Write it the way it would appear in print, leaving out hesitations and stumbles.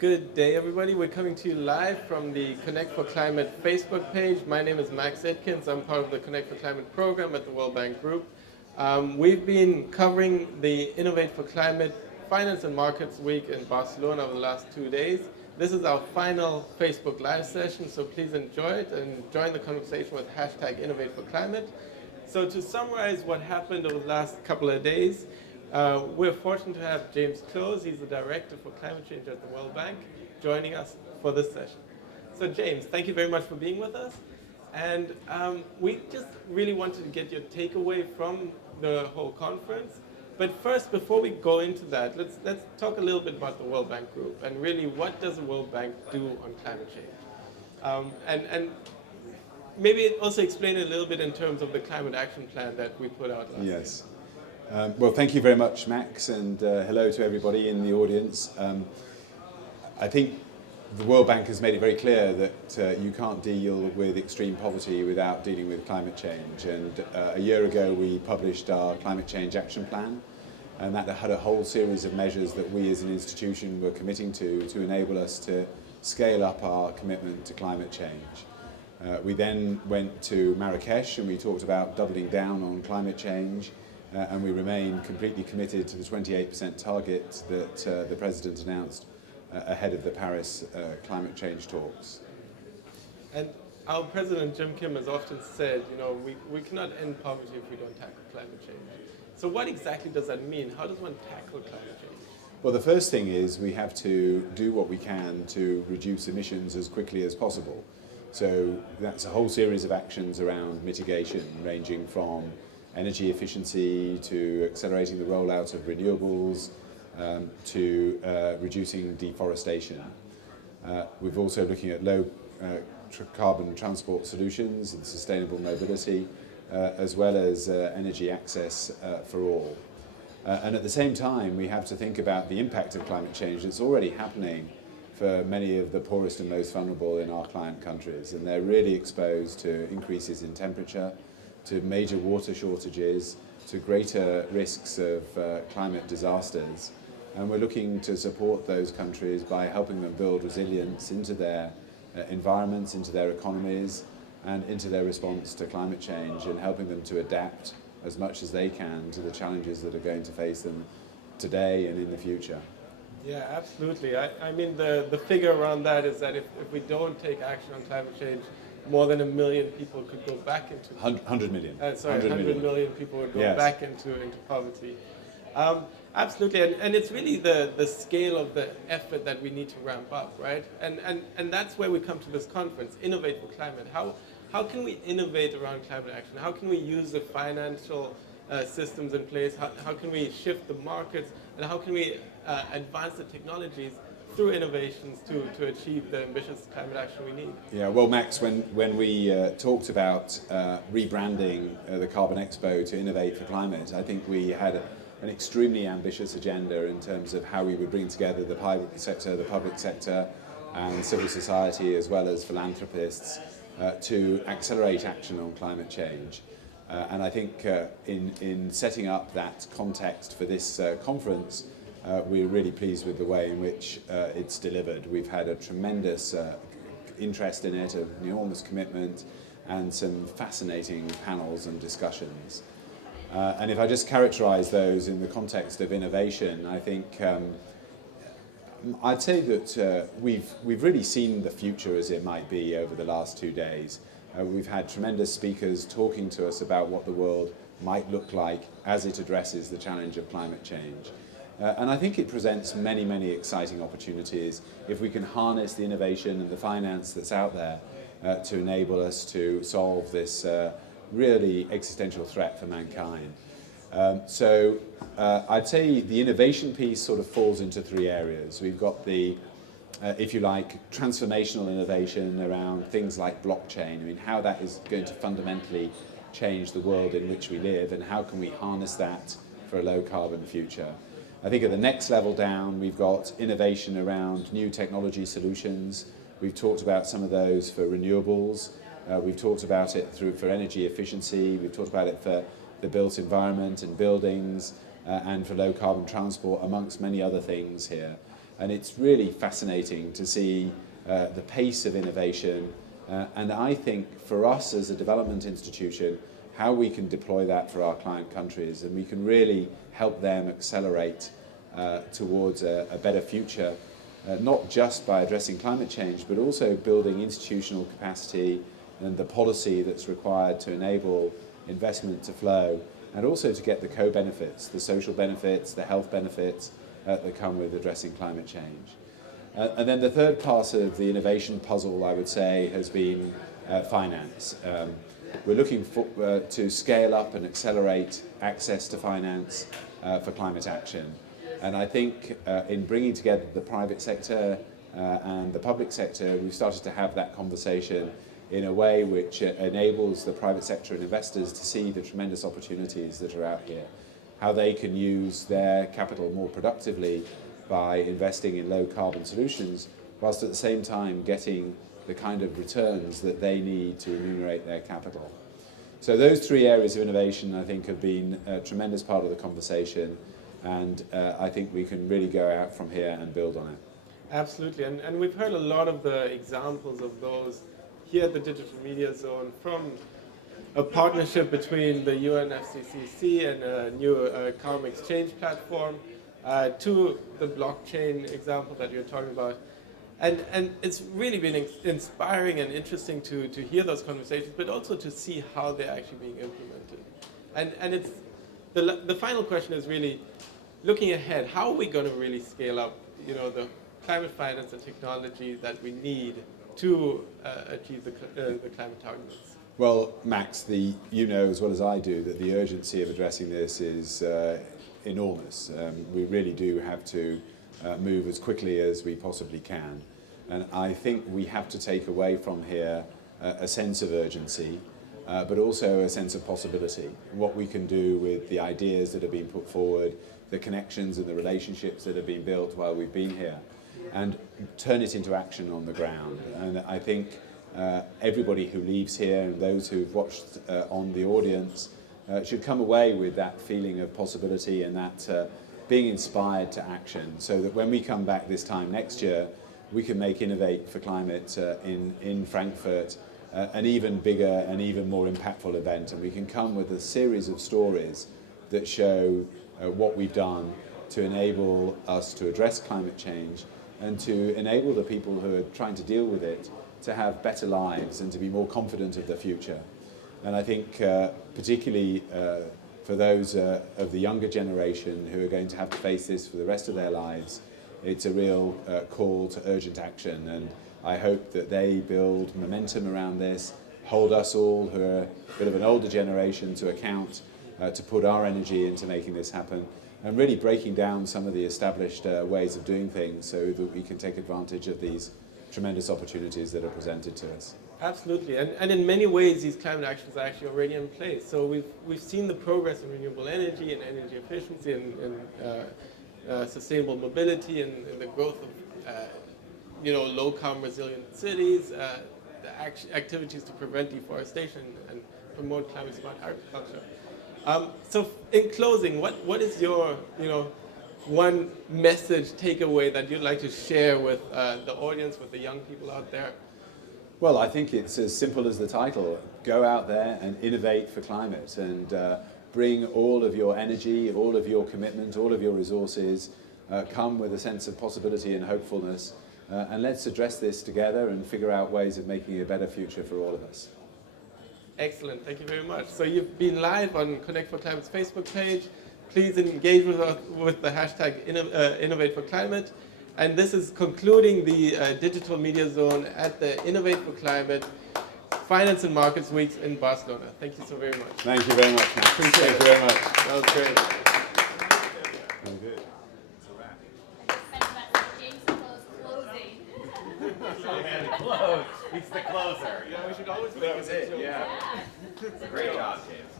Good day, everybody. We're coming to you live from the Connect for Climate Facebook page. My name is Max Edkins. I'm part of the Connect for Climate program at the World Bank Group. We've been covering the Innovate for Climate Finance and Markets Week in Barcelona over the last 2 days. This is our final Facebook Live session, so please enjoy it and join the conversation with hashtag Innovate for Climate. So to summarize what happened over the last couple of days, we're fortunate to have James Close, he's the Director for Climate Change at the World Bank, joining us for this session. So James, thank you very much for being with us. And we just really wanted to get your takeaway from the whole conference. But first, before we go into that, let's talk a little bit about the World Bank Group and really what does the World Bank do on climate change? And maybe also explain a little bit in terms of the climate action plan that we put out last year. Yes. Well, thank you very much, Max, and hello to everybody in the audience. I think the World Bank has made it very clear that you can't deal with extreme poverty without dealing with climate change. And a year ago, we published our climate change action plan, and that had a whole series of measures that we as an institution were committing to enable us to scale up our commitment to climate change. We then went to Marrakesh and we talked about doubling down on climate change. And we remain completely committed to the 28% target that the President announced ahead of the Paris climate change talks. And our President, Jim Kim, has often said, we cannot end poverty if we don't tackle climate change. So what exactly does that mean? How does one tackle climate change? Well, the first thing is we have to do what we can to reduce emissions as quickly as possible. So that's a whole series of actions around mitigation, ranging from energy efficiency to accelerating the rollout of renewables to reducing deforestation. We're also looking at low carbon transport solutions and sustainable mobility, as well as energy access for all. And at the same time, we have to think about the impact of climate change that's already happening for many of the poorest and most vulnerable in our client countries. And they're really exposed to increases in temperature, to major water shortages, to greater risks of climate disasters. And we're looking to support those countries by helping them build resilience into their environments, into their economies, and into their response to climate change, and helping them to adapt as much as they can to the challenges that are going to face them today and in the future. Yeah, absolutely. I mean, the figure around that is that if we don't take action on climate change, more than 1 million people could go back into 100 million. 100 million people would go back into poverty. Absolutely, and it's really the scale of the effort that we need to ramp up, right? And that's where we come to this conference, Innovate for Climate. How can we innovate around climate action? How can we use the financial systems in place? How can we shift the markets? And how can we advance the technologies through innovations to achieve the ambitious climate action we need? Yeah, well, Max, when we talked about rebranding the Carbon Expo to Innovate for Climate, I think we had an extremely ambitious agenda in terms of how we would bring together the private sector, the public sector, and civil society, as well as philanthropists, to accelerate action on climate change. And I think in setting up that context for this conference, we're really pleased with the way in which it's delivered. We've had a tremendous interest in it, an enormous commitment, and some fascinating panels and discussions. And if I just characterize those in the context of innovation, I think I'd say that we've really seen the future as it might be over the last 2 days. We've had tremendous speakers talking to us about what the world might look like as it addresses the challenge of climate change. And I think it presents many, many exciting opportunities if we can harness the innovation and the finance that's out there to enable us to solve this really existential threat for mankind. So I'd say the innovation piece sort of falls into 3 areas. We've got the, if you like, transformational innovation around things like blockchain. I mean, how that is going to fundamentally change the world in which we live, and how can we harness that for a low carbon future. I think at the next level down, we've got innovation around new technology solutions. We've talked about some of those for renewables. We've talked about it for energy efficiency. We've talked about it for the built environment and buildings, and for low carbon transport, amongst many other things here. And it's really fascinating to see the pace of innovation. And I think for us as a development institution, how we can deploy that for our client countries, and we can really help them accelerate towards a better future, not just by addressing climate change, but also building institutional capacity and the policy that's required to enable investment to flow, and also to get the co-benefits, the social benefits, the health benefits that come with addressing climate change. And then the third part of the innovation puzzle, I would say, has been finance. We're looking to scale up and accelerate access to finance for climate action. And I think in bringing together the private sector and the public sector, we've started to have that conversation in a way which enables the private sector and investors to see the tremendous opportunities that are out here, how they can use their capital more productively by investing in low carbon solutions, whilst at the same time getting the kind of returns that they need to remunerate their capital. So those three areas of innovation, I think, have been a tremendous part of the conversation, and I think we can really go out from here and build on it. Absolutely, and we've heard a lot of the examples of those here at the Digital Media Zone, from a partnership between the UNFCCC and a new carbon exchange platform, to the blockchain example that you're talking about. And it's really been inspiring and interesting to hear those conversations, but also to see how they're actually being implemented. And it's the final question is really looking ahead. How are we going to really scale up, the climate finance and technology that we need to achieve the climate targets? Well, Max, you know as well as I do that the urgency of addressing this is enormous. We really do have to move as quickly as we possibly can. And I think we have to take away from here a sense of urgency, but also a sense of possibility. What we can do with the ideas that have been put forward, the connections and the relationships that have been built while we've been here, and turn it into action on the ground. And I think everybody who leaves here and those who've watched on the audience should come away with that feeling of possibility and that being inspired to action, so that when we come back this time next year, we can make Innovate for Climate in Frankfurt an even bigger and even more impactful event, and we can come with a series of stories that show what we've done to enable us to address climate change and to enable the people who are trying to deal with it to have better lives and to be more confident of the future. And I think particularly for those of the younger generation who are going to have to face this for the rest of their lives, it's a real call to urgent action. And I hope that they build momentum around this, hold us all who are a bit of an older generation to account, to put our energy into making this happen, and really breaking down some of the established ways of doing things so that we can take advantage of these tremendous opportunities that are presented to us. Absolutely, and in many ways these climate actions are actually already in place. So we've seen the progress in renewable energy and energy efficiency and sustainable mobility and the growth of low carbon resilient cities, the activities to prevent deforestation and promote climate smart agriculture. So in closing, what is your one message takeaway that you'd like to share with the audience, with the young people out there? Well, I think it's as simple as the title. Go out there and innovate for climate, and bring all of your energy, all of your commitment, all of your resources, come with a sense of possibility and hopefulness, and let's address this together and figure out ways of making a better future for all of us. Excellent, thank you very much. So you've been live on Connect for Climate's Facebook page. Please engage with us with the hashtag Innovate for Climate. And this is concluding the Digital Media Zone at the Innovate for Climate Finance and Markets Weeks in Barcelona. Thank you so very much. Thank you very much, Matt. Appreciate it. Thank you very much. That was great. Very good. It's a wrap. James closing. Close. He's the closer. Yeah, we should always make That was it, yeah. Great job, James.